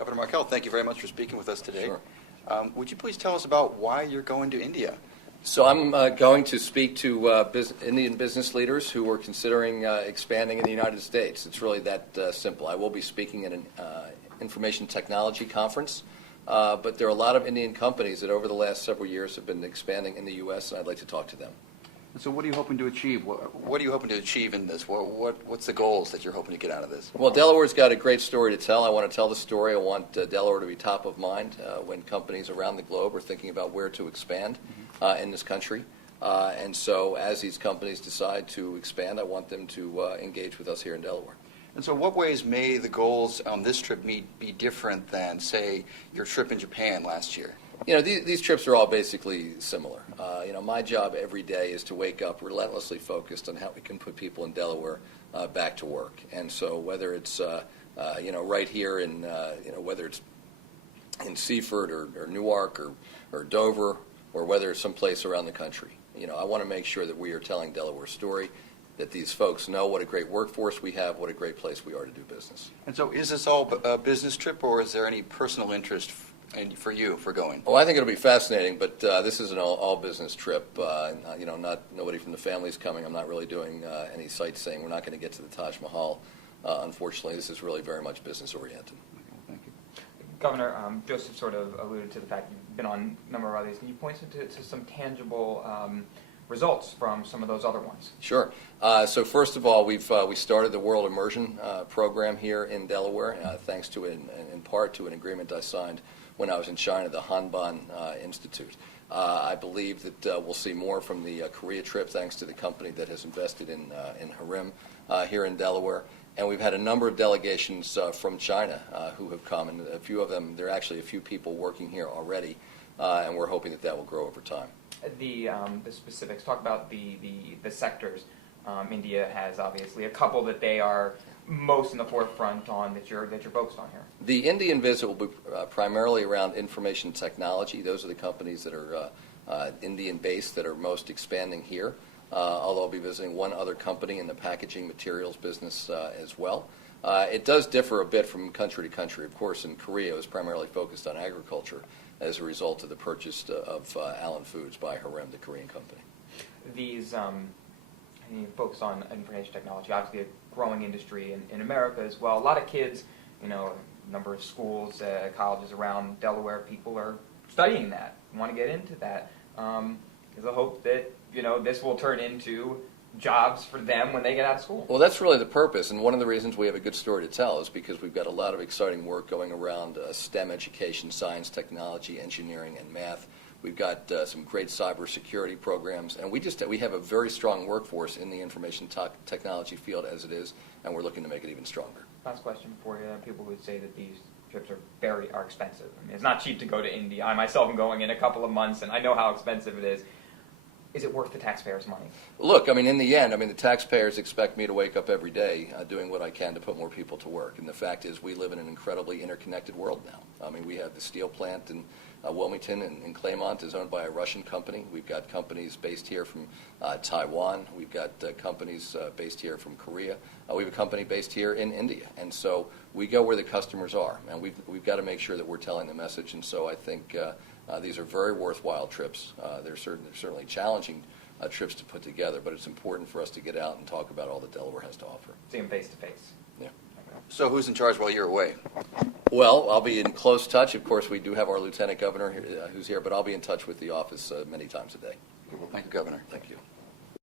Governor Markell, thank you very much for speaking with us today. Sure. Would you please tell us about why you're going to India? So I'm going to speak to Indian business leaders who are considering expanding in the United States. It's really that simple. I will be speaking at an information technology conference, but there are a lot of Indian companies that over the last several years have been expanding in the U.S., and I'd like to talk to them. So what are you hoping to achieve? What are you hoping to achieve in this? What's the goals that you're hoping to get out of this? Well, Delaware's got a great story to tell. I want to tell the story. I want Delaware to be top of mind when companies around the globe are thinking about where to expand in this country. And so as these companies decide to expand, I want them to engage with us here in Delaware. And so what ways may the goals on this trip be different than, say, your trip in Japan last year? You know, these trips are all basically similar. My job every day is to wake up relentlessly focused on how we can put people in Delaware back to work. And so whether it's, right here in, whether it's in Seaford or Newark or Dover, or whether it's someplace around the country, I want to make sure that we are telling Delaware's story, that these folks know what a great workforce we have, what a great place we are to do business. And so is this all a business trip, or is there any personal interest for you for going? Oh, I think it'll be fascinating, but this is an all business trip. Nobody from the family's coming. I'm not really doing any sightseeing. We're not going to get to the Taj Mahal. Unfortunately, this is really very much business oriented. Okay, thank you. Governor, Joseph sort of alluded to the fact you've been on a number of others. Can you point to some tangible results from some of those other ones? Sure. So first of all, we started the World Immersion program here in Delaware, thanks to, in part, to an agreement I signed when I was in China, the Hanban Institute. I believe that we'll see more from the Korea trip, thanks to the company that has invested in Harim here in Delaware. And we've had a number of delegations from China who have come, and a few of them, there are actually a few people working here already, and we're hoping that will grow over time. The specifics, talk about the sectors. India has obviously a couple that they are most in the forefront on that you're focused on here. The Indian visit will be primarily around information technology. Those are the companies that are Indian-based that are most expanding here, although I'll be visiting one other company in the packaging materials business as well. It does differ a bit from country to country. Of course, in Korea, it was primarily focused on agriculture as a result of the purchase of Allen Foods by Harim, the Korean company. These focus on information technology, obviously a growing industry in America as well. A lot of kids, a number of schools, colleges around Delaware, people are studying that, want to get into that. There's a hope that, this will turn into jobs for them when they get out of school. Well, that's really the purpose, and one of the reasons we have a good story to tell is because we've got a lot of exciting work going around STEM education, science, technology, engineering, and math. We've got some great cybersecurity programs, and we have a very strong workforce in the information technology field as it is, and we're looking to make it even stronger. Last question for you. People would say that these trips are expensive. I mean, it's not cheap to go to India. I myself am going in a couple of months, and I know how expensive it is. Is it worth the taxpayers' money? Look, in the end, the taxpayers expect me to wake up every day doing what I can to put more people to work. And the fact is we live in an incredibly interconnected world now. We have the steel plant in Wilmington and Claymont is owned by a Russian company. We've got companies based here from Taiwan. We've got companies based here from Korea. We have a company based here in India. And so we go where the customers are. And we've got to make sure that we're telling the message. And so I think these are very worthwhile trips. They're certainly challenging trips to put together, but it's important for us to get out and talk about all that Delaware has to offer. See them face to face. Yeah. So who's in charge while you're away? Well, I'll be in close touch. Of course, we do have our lieutenant governor who's here, but I'll be in touch with the office many times a day. Well, thank you, Governor. Thank you.